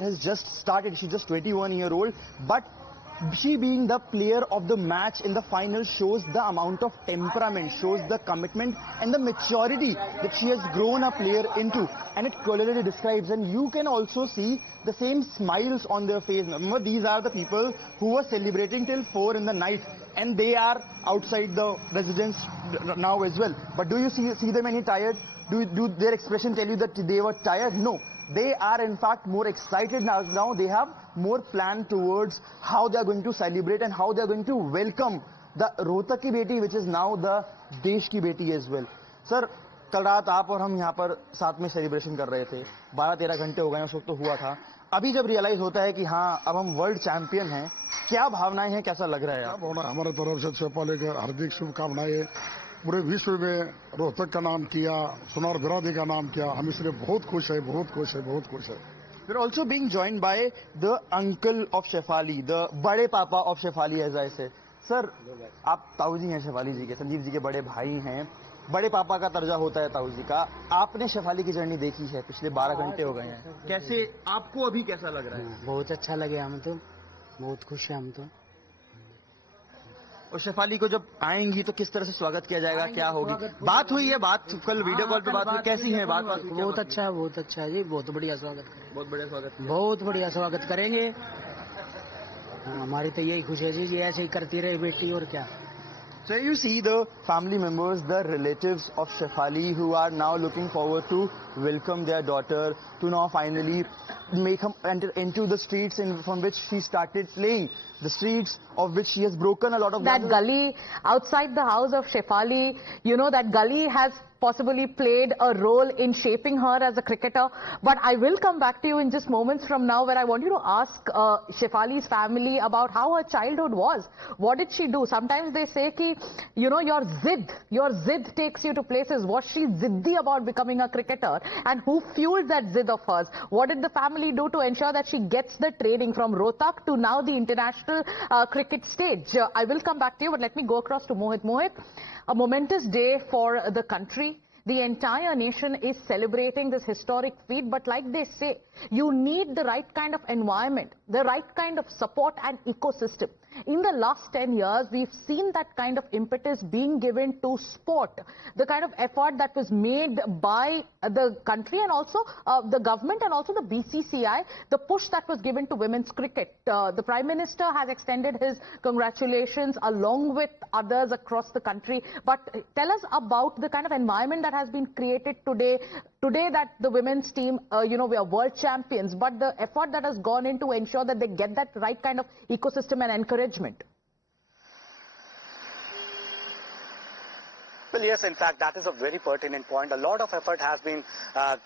has just started. She's just 21-year-old, but she being the player of the match in the final shows the amount of temperament, shows the commitment and the maturity that she has grown a player into, and it clearly describes. And you can also see the same smiles on their face. Remember, these are the people who were celebrating till 4 in the night, and they are outside the residence now as well. But do you see them any tired? Do their expression tell you that they were tired? No. They are in fact more excited now. Now they have more plan towards how they are going to celebrate and how they are going to welcome the Rohtak की बेटी, which is now the देश की बेटी as well. Sir, कल रात आप और हम यहाँ पर साथ में सेलिब्रेशन कर रहे थे. 12-13 घंटे हो गए उस वक्त तो हुआ था. अभी जब रियलाइज होता है कि हाँ अब हम वर्ल्ड चैंपियन हैं, क्या भावनाएं हैं, कैसा लग रहा है? हमारे तरफ से शेफाली को हार्दिक शुभकामनाएं. पूरे विश्व में रोहतक का नाम किया, सुनार बिरादरी का नाम किया, हम इसलिए बहुत खुश है, बहुत खुश है, बहुत खुश है. We're also being joined by the uncle of Shefali, the बड़े पापा of Shefali, as I say. Sir, आप ताऊ जी हैं शेफाली जी के, संजीव जी के बड़े भाई हैं. बड़े पापा का दर्जा होता है ताऊ जी का. आपने शेफाली की जर्नी देखी है, पिछले 12 घंटे हो गए हैं. कैसे आपको अभी कैसा लग रहा है? बहुत अच्छा लगे हमें तो, बहुत खुश है हम तो. और शेफाली को जब आएंगी तो किस तरह से स्वागत किया जाएगा, क्या होगी? बात हुई है, बात कल वीडियो कॉल पे बात हुई, कैसी है बात? बहुत अच्छा है, बहुत अच्छा है जी, बहुत बढ़िया स्वागत करेंगे. बहुत बढ़िया स्वागत, बहुत बढ़िया स्वागत करेंगे. हमारी तो यही खुशी है जी, ऐसे ही करती रहे बेटी, और क्या. So you see the family members, the relatives of Shefali, who are now looking forward to welcome their daughter, to now finally make her enter into the streets from which she started playing, the streets of which she has broken a lot of... That gully outside the house of Shefali, you know, that gully has possibly played a role in shaping her as a cricketer. But I will come back to you in just moments from now, where I want you to ask Shefali's family about how her childhood was. What did she do? Sometimes they say ki, you know, your zid takes you to places. Was she ziddi about becoming a cricketer? And who fueled that zid of hers? What did the family do to ensure that she gets the training from Rohtak to now the international cricket stage? I will come back to you, but let me go across to Mohit. Mohit, a momentous day for the country. The entire nation is celebrating this historic feat, but like they say, you need the right kind of environment, the right kind of support and ecosystem. In the last 10 years, we've seen that kind of impetus being given to sport, the kind of effort that was made by the country and also the government and also the BCCI, the push that was given to women's cricket. The Prime Minister has extended his congratulations along with others across the country. But tell us about the kind of environment that has been created today that the women's team, you know, we are world champions, but the effort that has gone in to ensure that they get that right kind of ecosystem and encouragement. Well, yes, in fact, that is a very pertinent point. A lot of effort has been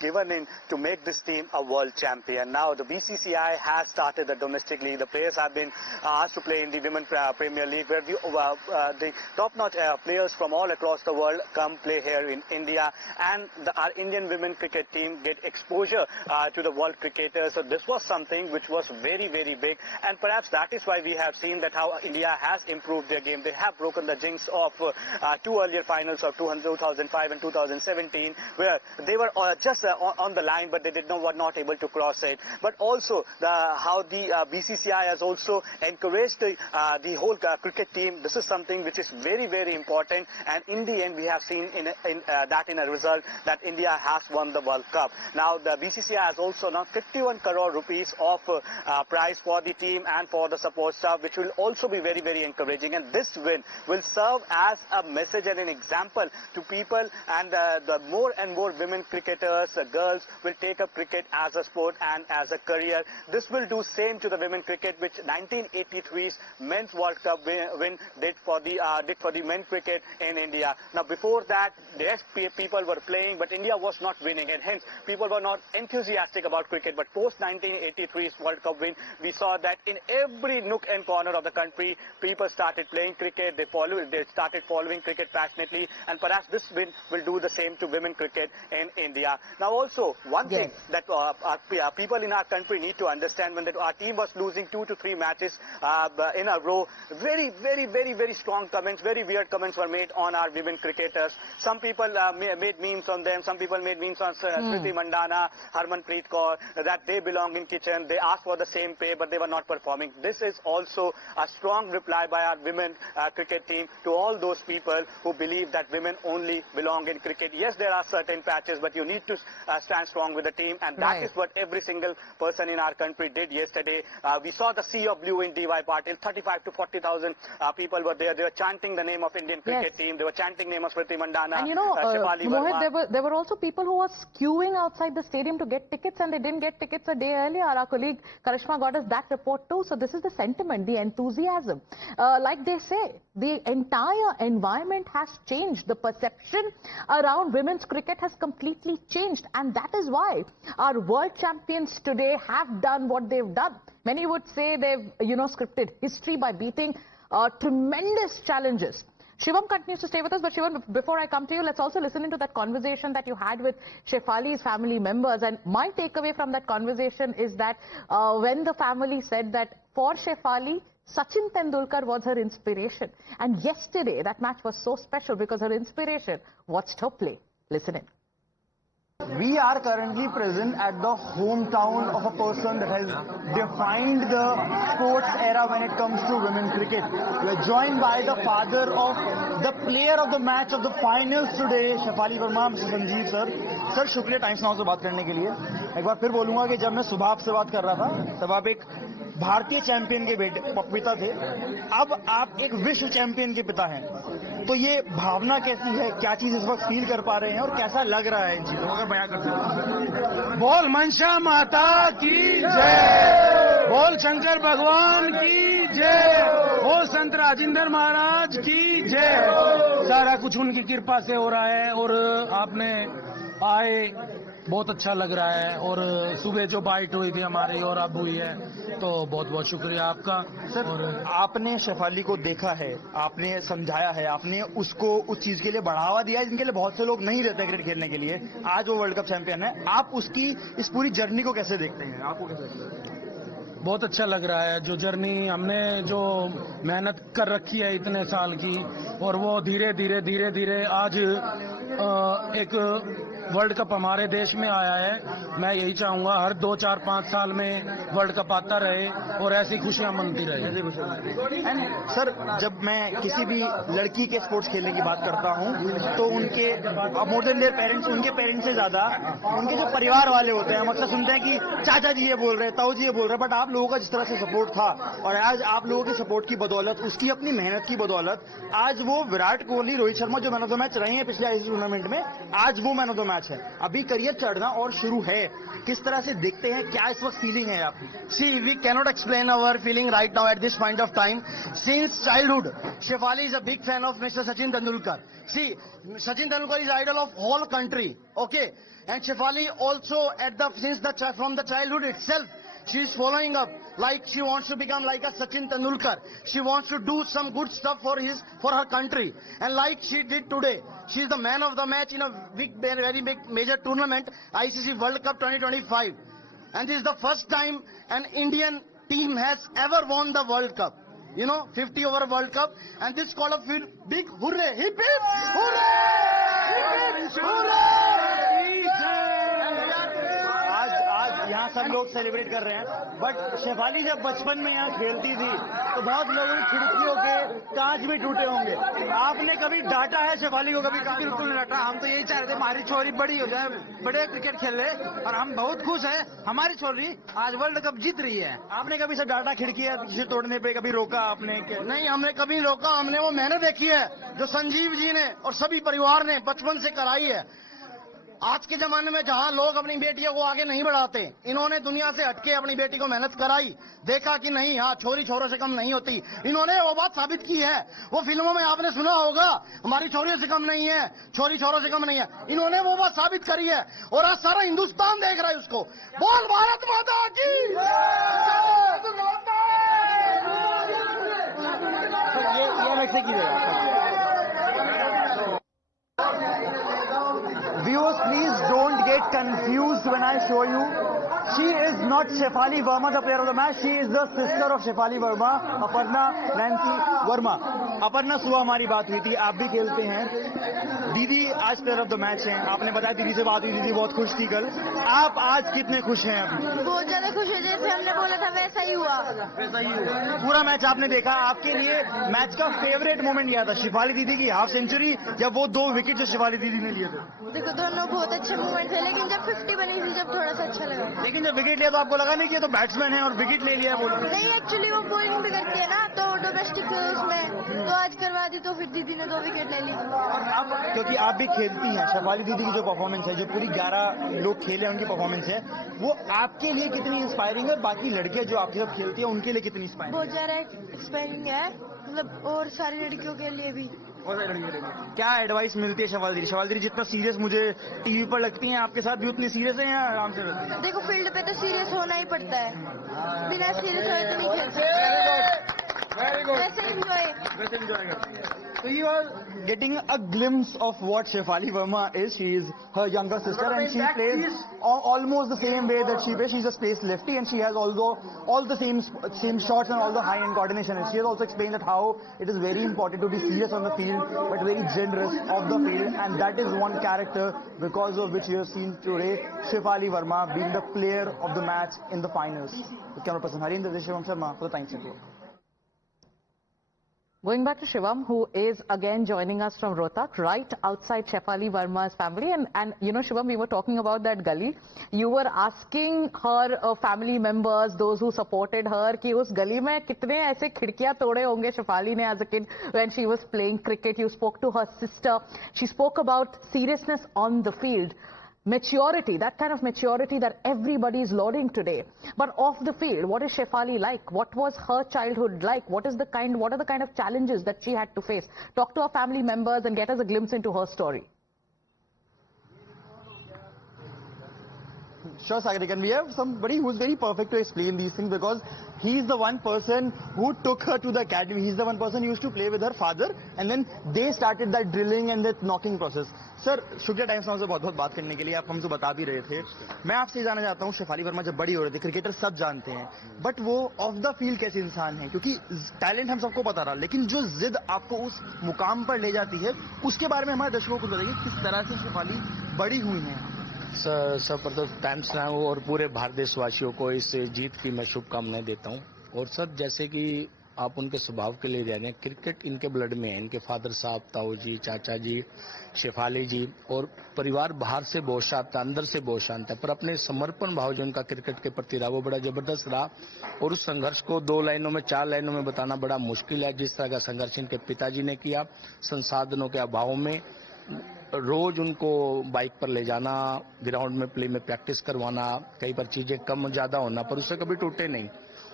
given in to make this team a world champion. Now, the BCCI has started the domestic league. The players have been asked to play in the Women's Premier League, where the top-notch players from all across the world come play here in India. And our Indian women cricket team get exposure to the world cricketers. So this was something which was very, very big. And perhaps that is why we have seen that how India has improved their game. They have broken the jinx of 2 earlier finals of 2005 and 2017, where they were just on the line, but they were not able to cross it. But also how the BCCI has also encouraged the whole cricket team. This is something which is very, very important. And in the end, we have seen in a result that India has won the World Cup. Now, the BCCI has also now 51 crore rupees of prize for the team and for the support staff, which will also be very, very encouraging. And this win will serve as a message and an example to people, and the more and more women cricketers, girls, will take up cricket as a sport and as a career. This will do same to the women cricket, which 1983's Men's World Cup win did for the men cricket in India. Now, before that, yes, people were playing, but India was not winning, and hence people were not enthusiastic about cricket. But post 1983's World Cup win, we saw that in every nook and corner of the country, people started playing cricket. They started following cricket passionately. and perhaps this win will do the same to women cricket in India. Now also, one thing that people in our country need to understand, when our team was losing 2 to 3 matches in a row, very strong comments, very weird comments were made on our women cricketers. Some people made memes on them, some people made memes on Smriti Mandhana, Harmanpreet Kaur, that they belong in kitchen, they asked for the same pay but they were not performing. This is also a strong reply by our women cricket team to all those people who believe that women only belong in cricket. Yes, there are certain patches, but you need to stand strong with the team, and that is what every single person in our country did yesterday. We saw the sea of blue in DY Patil. 35 to 40,000 people were there. They were chanting the name of Indian cricket team. They were chanting the name of Smriti Mandhana. And you know, Mohit, there were also people who were queuing outside the stadium to get tickets, and they didn't get tickets a day earlier. Our colleague Karishma got us that report too. So this is the sentiment, the enthusiasm. Like they say, the entire environment has changed. The perception around women's cricket has completely changed, and that is why our world champions today have done what they've done. Many would say they've, scripted history by beating tremendous challenges. Shivam continues to stay with us, but Shivam, before I come to you, let's also listen into that conversation that you had with Shefali's family members. And my takeaway from that conversation is that when the family said that for Shefali, Sachin Tendulkar was her inspiration. And yesterday, that match was so special because her inspiration watched her play. Listen in. We are currently present at the hometown of a person that has defined the sports era when it comes to women cricket. We are joined by the father of the player of the match of the finals today, Shefali Verma, Mr. Sanjeev sir. Sir शुक्रिया times now से बात करने के लिए. एक बार फिर बोलूंगा कि जब मैं सुबह आपसे बात कर रहा था तब आप एक भारतीय चैंपियन के पिता थे, अब आप एक विश्व चैंपियन के पिता हैं. तो ये भावना कैसी है, क्या चीज इस वक्त फील कर पा रहे हैं और कैसा लग रहा है इन चीजों को अगर बयां करते हैं? बोल मनसा माता की जय, बोल शंकर भगवान की जय, बोल संत राजेंद्र महाराज की जय. सारा कुछ उनकी कृपा से हो रहा है और आपने आए, बहुत अच्छा लग रहा है. और सुबह जो बाइट हुई थी हमारी और अब हुई है, तो बहुत बहुत शुक्रिया आपका. सर और आपने शेफाली को देखा है, आपने समझाया है, आपने उसको उस चीज के लिए बढ़ावा दिया है जिनके लिए बहुत से लोग नहीं रहते क्रिकेट खेलने के लिए. आज वो वर्ल्ड कप चैंपियन है. आप उसकी इस पूरी जर्नी को कैसे देखते हैं? आपको कैसे लगता है? बहुत अच्छा लग रहा है. जो जर्नी हमने जो मेहनत कर रखी है इतने साल की, और वो धीरे धीरे आज एक वर्ल्ड कप हमारे देश में आया है. मैं यही चाहूंगा हर 2, 4, 5 साल में वर्ल्ड कप आता रहे और ऐसी खुशियां मनती रहे. एंड सर, जब मैं किसी भी लड़की के स्पोर्ट्स खेलने की बात करता हूं तो उनके मोर देन देयर पेरेंट्स, उनके पेरेंट्स से ज्यादा उनके जो परिवार वाले होते हैं, हम अक्सर सुनते हैं कि चाचा जी ये बोल रहे हैं, ताऊ जी ये बोल रहे हैं. बट आप लोगों का जिस तरह से सपोर्ट था और आज आप लोगों के सपोर्ट की बदौलत, उसकी अपनी मेहनत की बदौलत आज वो विराट कोहली, रोहित शर्मा जो मैन ऑफ द मैच रहे हैं पिछले आईसीसी टूर्नामेंट में, आज वो मैन ऑफ द मैच है. अभी करियर चढ़ना और शुरू है. किस तरह से देखते हैं, क्या इस वक्त फीलिंग है आपकी? See, we cannot explain our feeling right now at this point of time. Since childhood, Shefali is a big fan of Mr. Sachin Tendulkar. See, Sachin Tendulkar is idol of whole country. Okay, and Shefali also from the childhood itself, she is following up. Like she wants to become like a Sachin Tendulkar. She wants to do some good stuff for her country. And like she did today, she is the man of the match in a very big major tournament, ICC World Cup 2025. And this is the first time an Indian team has ever won the World Cup. 50 over World Cup. And this call of big hooray. Hip hip! Hooray! Hip hip! Hooray! यहाँ सब लोग celebrate कर रहे हैं. But Shefali जब बचपन में यहाँ खेलती थी तो बहुत लोगों की खिड़कियों के कांच भी टूटे होंगे. आपने कभी डांटा है शेफाली को? कभी बिल्कुल डांटा. हम तो यही चाह रहे थे हमारी छोरी बड़ी हो जाए, बड़े क्रिकेट खेले, और हम बहुत खुश हैं. हमारी छोरी आज वर्ल्ड कप जीत रही है. आपने कभी से डांटा खिड़की तोड़ने पे? कभी रोका आपने? नहीं, हमने कभी रोका. हमने वो मेहनत देखी है जो संजीव जी ने और सभी परिवार ने बचपन से कराई है. आज के जमाने में जहां लोग अपनी बेटियों को आगे नहीं बढ़ाते, इन्होंने दुनिया से हटके अपनी बेटी को मेहनत कराई. देखा कि नहीं, हाँ, छोरी छोरों से कम नहीं होती. इन्होंने वो बात साबित की है. वो फिल्मों में आपने सुना होगा, हमारी छोरियों से कम नहीं है, छोरी छोरों से कम नहीं है. इन्होंने वो बात साबित करी है और आज सारा हिंदुस्तान देख रहा है उसको. बोल भारत माता की. ये अलग से की I show you? She is not Shefali Verma, the player of the match. She is the sister of Shefali Verma, Aparna Nancy Verma. Aparna, सुबह हमारी बात हुई थी, आप भी खेलते हैं। दीदी आज प्लेयर ऑफ द मैच हैं। आपने बताया दीदी से बात हुई, दीदी बहुत खुश थी कल। आप आज कितने खुश हैं? अभी बहुत ज्यादा खुश है, जैसे हमने बोला था वैसा ही हुआ। वैसा ही हुआ। पूरा मैच आपने देखा। आपके लिए मैच का फेवरेट मोमेंट क्या था? शिफाली दीदी की हाफ सेंचुरी या वो 2 विकेट जो शिफाली दीदी ने लिए थे? देखो दोनों बहुत अच्छे मूवमेंट थे, लेकिन जब 50 बनी थी जब थोड़ा सा अच्छा लगा। लेकिन जब विकेट लिया तो आपको लगा नहीं कि ये तो बैट्समैन है और विकेट ले लिया? बोलो नहीं, एक्चुअली वो बॉलिंग भी करती है ना, तो डोमेस्टिक उसमें तो आज करवा दी, तो फिर दीदी ने 2 विकेट ले ली। अब क्योंकि आप भी खेलती हैं, शेफाली दीदी की जो परफॉर्मेंस है, जो पूरी 11 लोग खेले हैं उनकी परफॉर्मेंस है, वो आपके लिए कितनी इंस्पायरिंग है? बाकी लड़कियां जो आपके साथ खेलती हैं उनके लिए कितनी इंस्पायरिंग? बहुत ज्यादा एक्सपायरिंग है, मतलब और सारी लड़कियों के लिए भी। क्या एडवाइस मिलती है शेफाली दीदी? शेफाली दीदी जितना सीरियस मुझे टीवी पर लगती हैं, आपके साथ भी उतनी सीरियस है या आराम से रहती है? देखो फील्ड पे तो सीरियस होना ही पड़ता है, बिना सीरियस होए तो नहीं खेल सकते। वैसे enjoy So you are getting a glimpse of what Shefali Verma is. She is her younger sister and she plays almost the same way that she plays. She just plays lefty and she has also all the same shots and all the high-end coordination. And she has also explained that how it is very important to be serious on the field but very generous off the field, and that is one character because of which you have seen today Shefali Verma being the player of the match in the finals. With camera person Harinder Shivam Sharma for the Times Network. Going back to Shivam, who is again joining us from Rohtak, right outside Shefali Verma's family. And you know, Shivam, we were talking about that gully. You were asking her family members, those who supported her, कि उस गली में कितने ऐसे खिड़कियां तोड़े होंगे शेफाली ने as a kid when she was playing cricket. You spoke to her sister. She spoke about seriousness on the field. Maturity, that kind of maturity that everybody is lauding today. But off the field, what is Shefali like? What was her childhood like? What are the kind of challenges that she had to face? Talk to her family members and get us a glimpse into her story. Sure, Sagar, can we have somebody who's very perfect to explain these things, because he's the one person who took her to the academy. He's the one person who used to play with her father, and then they started that drilling and that knocking process. Sir, शुक्रिया times now से बहुत बहुत बात करने के लिए। आप हमसे बता भी रहे थे। मैं आपसे जानना चाहता हूँ, शेफाली वर्मा जब बड़ी हो रही थी, क्रिकेटर सब जानते हैं, बट वो ऑफ द फील्ड कैसे इंसान है? क्योंकि टैलेंट हम सबको पता रहा, लेकिन जो जिद आपको उस मुकाम पर ले जाती है, उसके बारे में हमारे दर्शकों को बताइए, किस तरह से शेफाली बड़ी हुई हैं? सर प्रथम टाइम्स नाउ और पूरे भारत देशवासियों को इस जीत की मैं शुभकामनाएं देता हूं। और सर, जैसे कि आप उनके स्वभाव के लिए रह रहे हैं, क्रिकेट इनके ब्लड में है। इनके फादर साहब, ताऊ जी, चाचा जी, शेफाली जी, और परिवार बाहर से बहुत शांत था, अंदर से बहुत शांत है, पर अपने समर्पण भाव जो उनका क्रिकेट के प्रति रहा वो बड़ा जबरदस्त रहा। और उस संघर्ष को 2 लाइनों में 4 लाइनों में बताना बड़ा मुश्किल है। जिस तरह का संघर्ष इनके पिताजी ने किया, संसाधनों के अभाव में रोज उनको बाइक पर ले जाना, ग्राउंड में प्ले में प्रैक्टिस करवाना, कई बार चीजें कम ज्यादा होना, पर उससे कभी टूटे नहीं,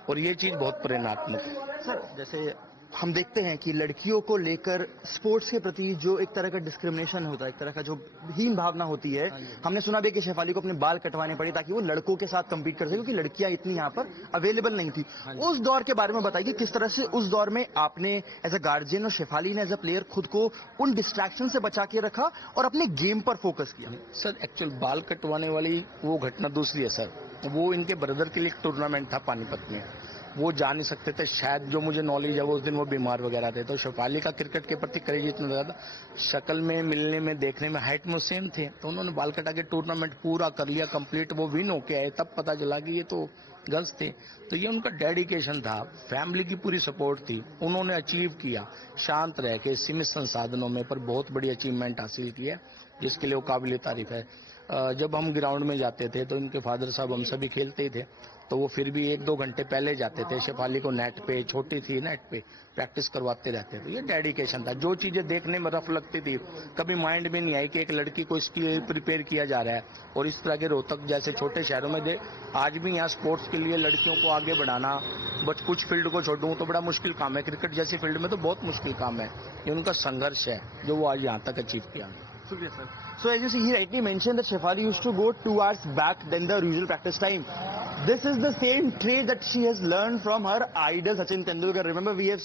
और ये चीज बहुत प्रेरणात्मक है। सर, जैसे हम देखते हैं कि लड़कियों को लेकर स्पोर्ट्स के प्रति जो एक तरह का डिस्क्रिमिनेशन होता है, एक तरह का जो हीन भावना होती है, हमने सुना भी कि शेफाली को अपने बाल कटवाने पड़े ताकि वो लड़कों के साथ कम्पीट कर सके, क्योंकि लड़कियां इतनी यहाँ पर अवेलेबल नहीं थी। उस दौर के बारे में बताइए, किस तरह से उस दौर में आपने एज अ गार्जियन और शेफाली ने एज अ प्लेयर खुद को उन डिस्ट्रैक्शन से बचा के रखा और अपने गेम पर फोकस किया? सर, एक्चुअल बाल कटवाने वाली वो घटना दूसरी है सर। वो इनके ब्रदर के लिए एक टूर्नामेंट था पानीपत में, वो जा नहीं सकते थे, शायद जो मुझे नॉलेज है वो उस दिन वो बीमार वगैरह थे। तो शेफाली का क्रिकेट के प्रति क्रेज इतना ज्यादा, शक्ल में, मिलने में, देखने में, हाइट में सेम थे, तो उन्होंने बाल कटा के टूर्नामेंट पूरा कर लिया कंप्लीट। वो विन होके आए, तब पता चला कि ये तो गर्ल्स थे। तो ये उनका डेडिकेशन था, फैमिली की पूरी सपोर्ट थी, उन्होंने अचीव किया शांत रह के सीमित संसाधनों में, पर बहुत बड़ी अचीवमेंट हासिल की है, जिसके लिए वो काबिल तारीफ है। जब हम ग्राउंड में जाते थे तो इनके फादर साहब, हम सभी खेलते ही थे, तो वो फिर भी 1-2 घंटे पहले जाते थे, शेफाली को नेट पे, छोटी थी नेट पे, प्रैक्टिस करवाते रहते थे। ये डेडिकेशन था। जो चीजें देखने में रफ लगती थी, कभी माइंड में नहीं आई कि एक लड़की को इसके लिए प्रिपेयर किया जा रहा है। और इस तरह के रोहतक जैसे छोटे शहरों में आज भी यहाँ स्पोर्ट्स के लिए लड़कियों को आगे बढ़ाना, बट कुछ फील्ड को छोड़ूं तो बड़ा मुश्किल काम है। क्रिकेट जैसी फील्ड में तो बहुत मुश्किल काम है। ये उनका संघर्ष है जो वो आज यहाँ तक अचीव किया। So as you see, he rightly mentioned that Shefali used to go 2 hours back than the usual practice time. This is the same trait that she has learned from her idol Sachin Tendulkar. Remember, we have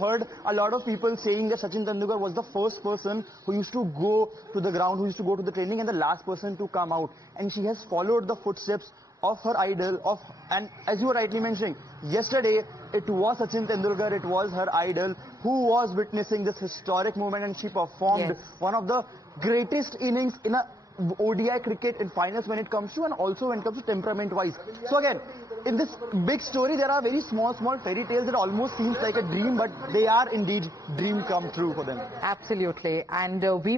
heard a lot of people saying that Sachin Tendulkar was the first person who used to go to the ground, who used to go to the training, and the last person to come out. And she has followed the footsteps of her idol, and as you were rightly mentioning, yesterday it was Sachin Tendulkar, it was her idol who was witnessing this historic moment, and she performed one of the greatest innings in a ODI cricket in finals when it comes to, and also when it comes to temperament wise. So again, in this big story, there are very small fairy tales that almost seems like a dream, but they are indeed dream come true for them. Absolutely. And we